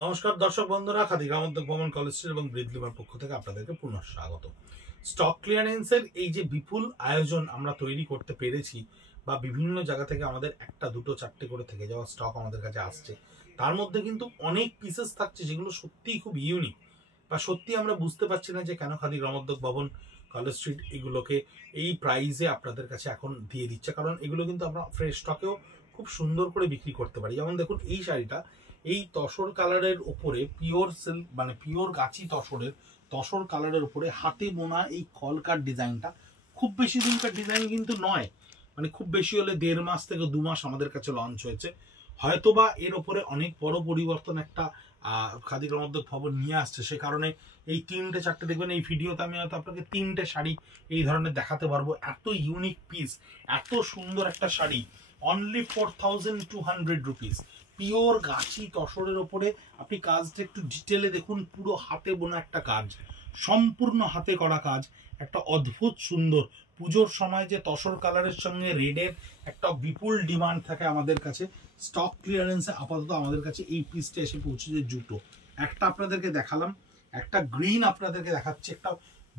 নমস্কার দর্শক বন্ধুরা, খাদি গ্রামোদ্যোগ ভবন কলেজ স্ট্রিট এবং ব্রিদলিমার পক্ষ থেকে আপনাদেরকে পুনঃ স্বাগত। স্টক ক্লিয়ারেন্সের এই যে বিপুল আয়োজন আমরা তৈরি করতে পেরেছি, বা বিভিন্ন জায়গা থেকে আমাদের একটা দুটো চারটে করে থেকে যাওয়া স্টক আমাদের কাছে আসছে, তার মধ্যে কিন্তু অনেক পিসেস থাকছে যেগুলো সত্যিই খুব ইউনিক, বা সত্যি আমরা বুঝতে পারছি না যে কেন খাদি গ্রামোদ্যোগ ভবন কলেজ স্ট্রিট এগুলোকে এই প্রাইসে আপনাদের কাছে এখন দিয়ে দিচ্ছে। কারণ এগুলো কিন্তু আমরা ফ্রেশ স্টকেও খুব সুন্দর করে বিক্রি করতে পারি। যেমন দেখুন, এই শাড়িটা এই তসর কালারের উপরে পিওর সিল্ক, মানে পিওর গাছি তসর কালারের উপরে হাতে বোনা এই কলকার ডিজাইনটা খুব বেশি দিনকার ডিজাইন কিন্তু নয়, মানে খুব বেশি হলে 1.5 মাস থেকে 2 মাস আমাদের কাছে লঞ্চ হয়েছে। হয়তোবা এর উপরে অনেক বড় পরিবর্তন একটা খাদি গ্রামোদ্যোগ ভবন নিয়ে আসছে, সে কারণে এই 3টে 4টে দেখবেন এই ভিডিওতে আমি হয়তো আপনাকে 3টে শাড়ি এই ধরনের দেখাতে পারবো। এত ইউনিক পিস, এত সুন্দর একটা শাড়ি, অনলি 4200 রুপিস। পিওর গাছি তসরের ওপরে আপনি কাজটা একটু ডিটেলে দেখুন, পুরো হাতে বোনা একটা কাজ, সম্পূর্ণ হাতে করা কাজ, একটা অদ্ভুত সুন্দর। পুজোর সময় যে তসর কালারের সঙ্গে রেডের একটা বিপুল ডিমান্ড থাকে আমাদের কাছে, স্টক ক্লিয়ারেন্সে আপাতত আমাদের কাছে এই পিসটা এসে পৌঁছেছে দুটো। একটা আপনাদেরকে দেখালাম, একটা গ্রিন আপনাদেরকে দেখাচ্ছে, একটা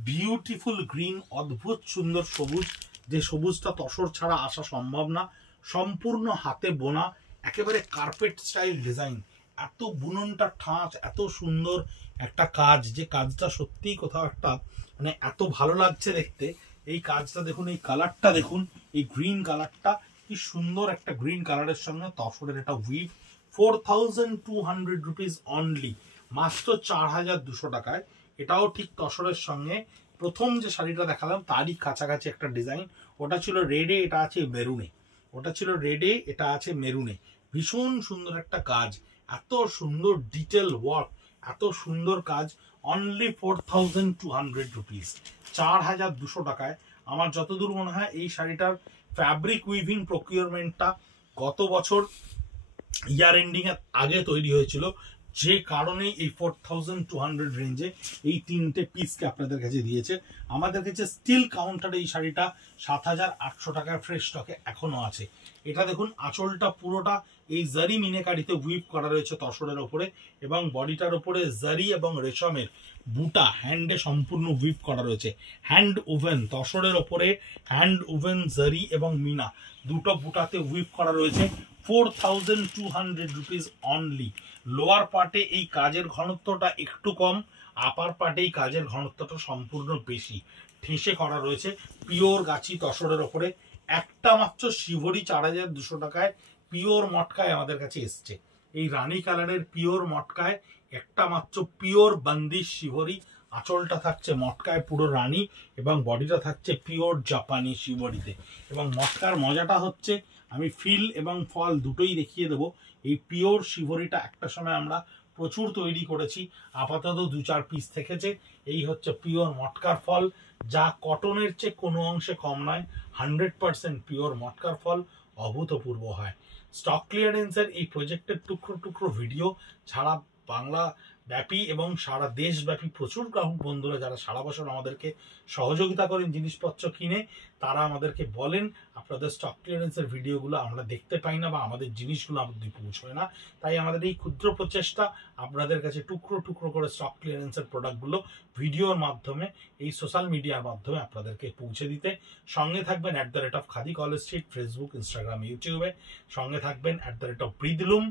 বিউটিফুল গ্রিন, অদ্ভুত সুন্দর সবুজ, যে সবুজটা তসর ছাড়া আসা সম্ভব না, সম্পূর্ণ হাতে বোনা, একেবারে কার্পেট স্টাইল ডিজাইন, এত বুননটা ঠাঁচ, এত সুন্দর একটা কাজ, যে কাজটা সত্যিই কোথাও একটা মানে এত ভালো লাগছে দেখতে। এই কাজটা দেখুন, এই কালারটা দেখুন, এই গ্রিন কালারটা কি সুন্দর, একটা গ্রিন কালারের সঙ্গে তসরের একটা উইভ। 4200 রুপিস অনলি, মাত্র 4200 টাকায়। এটাও ঠিক তসরের সঙ্গে প্রথম যে শাড়িটা দেখালাম তারই কাছাকাছি একটা ডিজাইন। ওটা ছিল রেডে, এটা আছে মেরুনে। ওটা ছিল রেডে, এটা আছে মেরুনে। ভীষণ সুন্দর একটা কাজ, এত সুন্দর ডিটেল ওয়ার্ক, এত সুন্দর কাজ, অনলি 4200 রুপিস, 4200 টাকায়। আমার যতদূর মনে হয় এই শাড়িটার ফ্যাব্রিক উইভিং প্রকিউরমেন্টটা গত বছর ইয়ার এন্ডিং এর আগে তৈরি হয়েছিল, যে কারণে এই 4200 রেঞ্জে এই 3টে পিসকে আপনাদের কাছে দিয়েছে। আমাদের কাছে স্টিল কাউন্টারে এই শাড়িটা 7800 টাকার ফ্রেশ স্টকে এখনো আছে। এটা দেখুন, আঁচলটা পুরোটা এই জারি মিনেকারিতে উইভ করা রয়েছে তসরের ওপরে, এবং বডিটার ওপরে জারি এবং রেশমের বুটা হ্যান্ডে সম্পূর্ণ উইভ করা রয়েছে। হ্যান্ড ওভেন তসরের ওপরে, হ্যান্ড ওভেন জারি এবং মিনা দুটো বুটাতে উইভ করা রয়েছে। 4200 রুপিস অনলি। লোয়ার পার্টে এই কাজের ঘনত্বটা একটু কম, আপার পার্টে এই কাজের ঘনত্বটা সম্পূর্ণ বেশি, ঠেসে করা রয়েছে পিওর গাছি তসরের ওপরে। একটা মাত্র শিভরি 4200 টাকায় পিওর মটকায় আমাদের কাছে এসছে। এই রানী কালারের পিওর মটকায় একটা মাত্র পিওর বান্দিশ শিভরি, আঁচলটা থাকছে মটকায় পুরো রানী, এবং বডিটা থাকছে পিওর জাপানি শিভরিতে। এবং মটকার মজাটা হচ্ছে, আমি ফিল এবং ফল দুটোই দেখিয়ে দেবো। এই পিওর শিভরিটা একটা সময় আমরা প্রচুর তৈরি করেছি, আপাতত 2-4 পিস থেকেছে। এই হচ্ছে পিওর মটকার ফল, যা কটনের চেয়ে কোনো অংশে কম নয়, 100% পিওর মটকার ফল, অভূতপূর্ব হয়। স্টক ক্লিয়ারেন্সের এই প্রজেক্টের টুকরো টুকরো ভিডিও ছাড়া বাংলা ব্যাপী এবং সারা দেশব্যাপী প্রচুর গ্রাহক বন্ধুরা যারা সারা বছর আমাদেরকে সহযোগিতা করেন জিনিসপত্র কিনে, তারা আমাদেরকে বলেন আপনাদের স্টক ক্লিয়ারেন্সের ভিডিওগুলো আমরা দেখতে পাই না, বা আমাদের জিনিসগুলো আমাদের পৌঁছয় না। তাই আমাদের এই ক্ষুদ্র প্রচেষ্টা আপনাদের কাছে টুকরো টুকরো করে স্টক ক্লিয়ারেন্সের প্রোডাক্টগুলো ভিডিওর মাধ্যমে, এই সোশ্যাল মিডিয়ার মাধ্যমে আপনাদেরকে পৌঁছে দিতে। সঙ্গে থাকবেন @khadi college street, Facebook, Instagram, ইউটিউবে। সঙ্গে থাকবেন @ব্রিদলুম,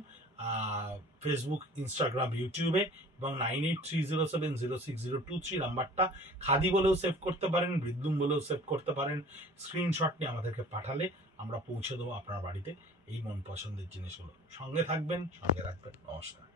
ফেসবুক, ইনস্টাগ্রাম, ইউটিউবে, এবং 9830706023 নাম্বারটা খাদি বলেও সেভ করতে পারেন, ব্রিদলুম বলেও সেভ করতে পারেন। স্ক্রিনশট নিয়ে আমাদেরকে পাঠালে আমরা পৌঁছে দেবো আপনার বাড়িতে এই মন পছন্দের জিনিসগুলো। সঙ্গে থাকবেন, সঙ্গে রাখবেন। নমস্কার।